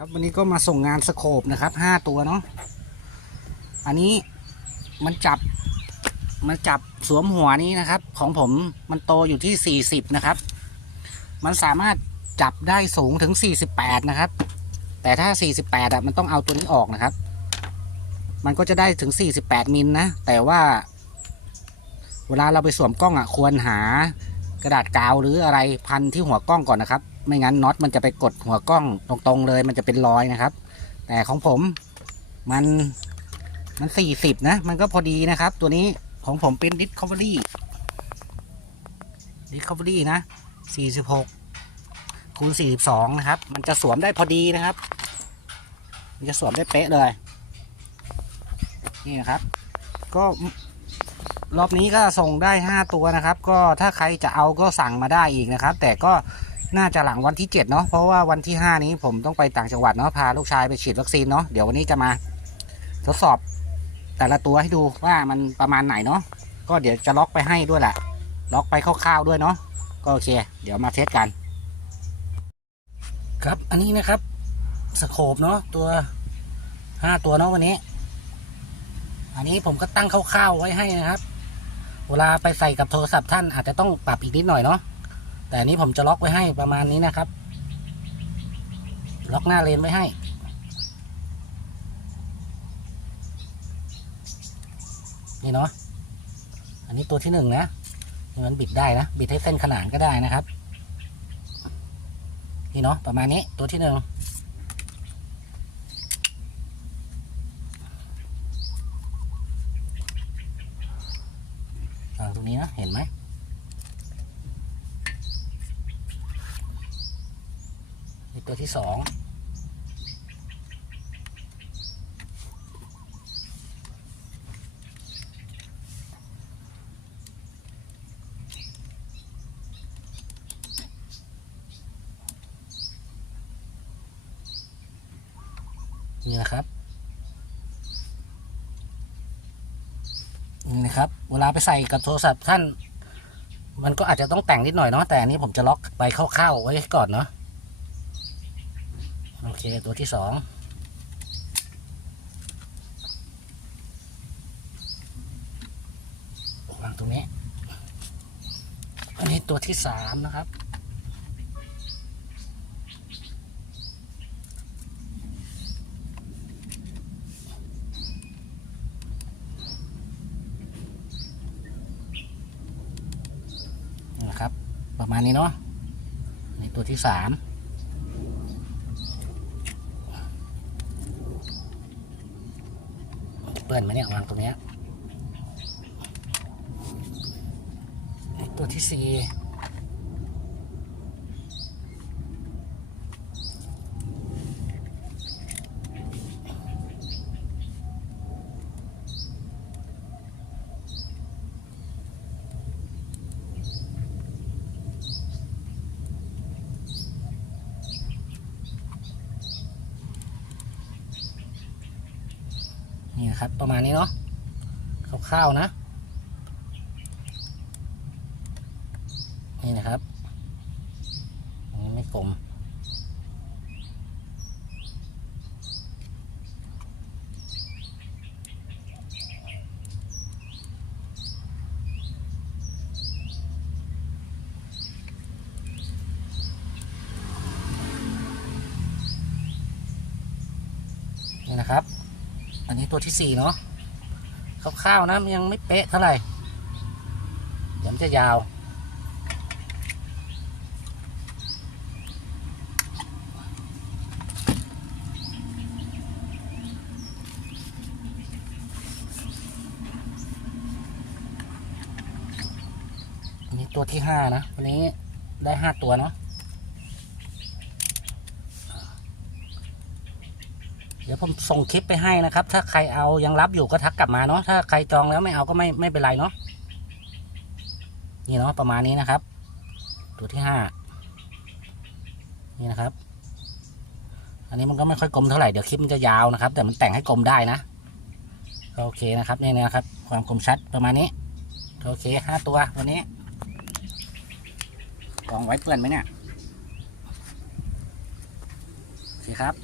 ครับวันนี้ก็มาส่งงานสโคปนะครับห้าตัวเนาะอันนี้มันจับมันจับสวมหัวนี้นะครับ ของผมมันโตอยู่ที่40นะครับ มันสามารถจับได้สูงถึง48นะครับ แต่ถ้า48อะมันต้องเอาตัวนี้ออกนะครับ มันก็จะได้ถึง48มิลนะ แต่ว่าเวลาเราไปสวมกล้องอะควรหากระดาษกาวหรืออะไรพันที่หัวกล้องก่อนนะครับไม่งั้นน็อตมันจะไปกดหัวกล้องตรงๆเลย มันจะเป็นรอยนะครับ แต่ของผมมันมันสี่สิบนะ มันก็พอดีนะครับ ตัวนี้ของผมเป็น Discovery Discovery นะสี่สิบหกคูณสี่สิบสองนะครับ มันจะสวมได้พอดีนะครับ มันจะสวมได้เป๊ะเลย นี่นะครับ ก็รอบนี้ก็ส่งได้ห้าตัวนะครับ ก็ถ้าใครจะเอาก็สั่งมาได้อีกนะครับ แต่ก็ น่าจะหลังวันที่7เนาะเพราะว่าวันที่ 5 นี้ผมต้องไปต่างจังหวัดเนาะพาลูกชายไปฉีดวัคซีนเนาะเดี๋ยววันนี้จะมาทดสอบแต่ละตัวให้ดูว่ามันประมาณไหนเนาะก็เดี๋ยวจะล็อกไปให้ด้วยแหละ ล็อกไปคร่าวๆด้วยเนาะก็โอเค เดี๋ยวมาเทสกัน ครับอันนี้นะครับสโคปเนาะตัว 5 ตัวเนาะวันนี้ อันนี้ผมก็ตั้งคร่าวๆไว้ให้นะครับ เวลาไปใส่กับโทรศัพท์ท่านอาจจะต้องปรับอีกนิดหน่อยเนาะ แต่นี้ผมจะล็อกไว้ให้ประมาณนี้นะครับ ล็อกหน้าเลนไว้ให้ นี่เนาะอันนี้ตัวที่หนึ่งนะมันบิดได้นะ บิดให้เส้นขนานก็ได้นะครับ นี่เนาะประมาณนี้ตัวที่หนึ่งอ่าตรงนี้นะเห็นไหม ตัวที่สองนี่นะครับนี่นะครับ เวลาไปใส่กับโทรศัพท์ท่าน มันก็อาจจะต้องแต่งนิดหน่อยเนาะแต่อันนี้ผมจะล็อกไปคร่าวๆไว้ก่อนเนาะ เคตัวที่สองวางตรงนี้ อันนี้ตัวที่สามนะครับ นะครับ ประมาณนี้เนาะอันตัวที่สาม เปื้อนมาเนี่ยวางตรงเนี้ยตัวที่สี่ นี่ครับประมาณนี้เนาะคร่าวๆนะ นี่นะครับอันนี้ไม่กลมนี่นะครับ อันนี้ตัวที่สี่เนาะคร่าวๆนะยังไม่เป๊ะเท่าไหร่เดี๋ยวมันจะยาว อันนี้ตัวที่ห้านะ วันนี้ได้ห้าตัวเนาะ ดี๋ยวผมส่งคลิปไปให้นะครับ ถ้าใครเอายังรับอยู่ก็ทักกลับมาเนาะถ้าใครจองแล้วไม่เอาก็ไม่ไม่เป็นไรเนาะนี่เนาะประมาณนี้นะครับ ตัวที่ห้านี่นะครับ อันนี้มันก็ไม่ค่อยกลมเท่าไหร่เดี๋ยวคลิปมันจะยาวนะครับ แต่มันแต่งให้กลมได้นะโอเคนะครับนี่นะครับ ความคมชัดประมาณนี้โอเคห้าตัววันนี้กองไว้เปื่อนไหมเนี่ยโอเคครับ